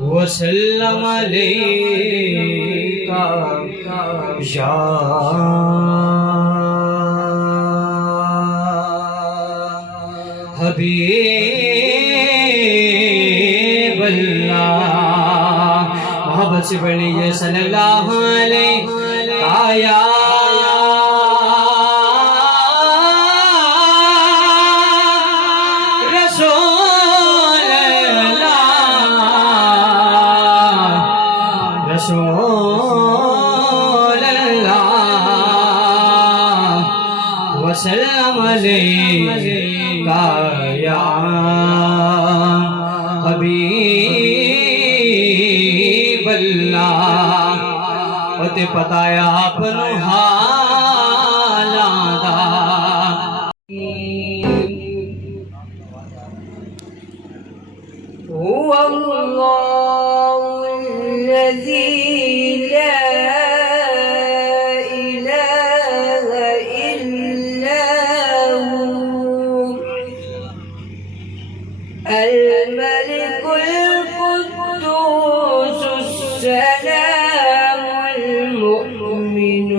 وسلم علیکہ یا حبیب اللہ، محبت سے پڑھیے صلی اللہ علیہ یا رسول اللہ وسلم علیکہ یا حبیب اللہ، تے پتہ ہے اپنو حالاں دا۔ هو الله الذي لا إله إلا هو الملك القدوس السلام المؤمن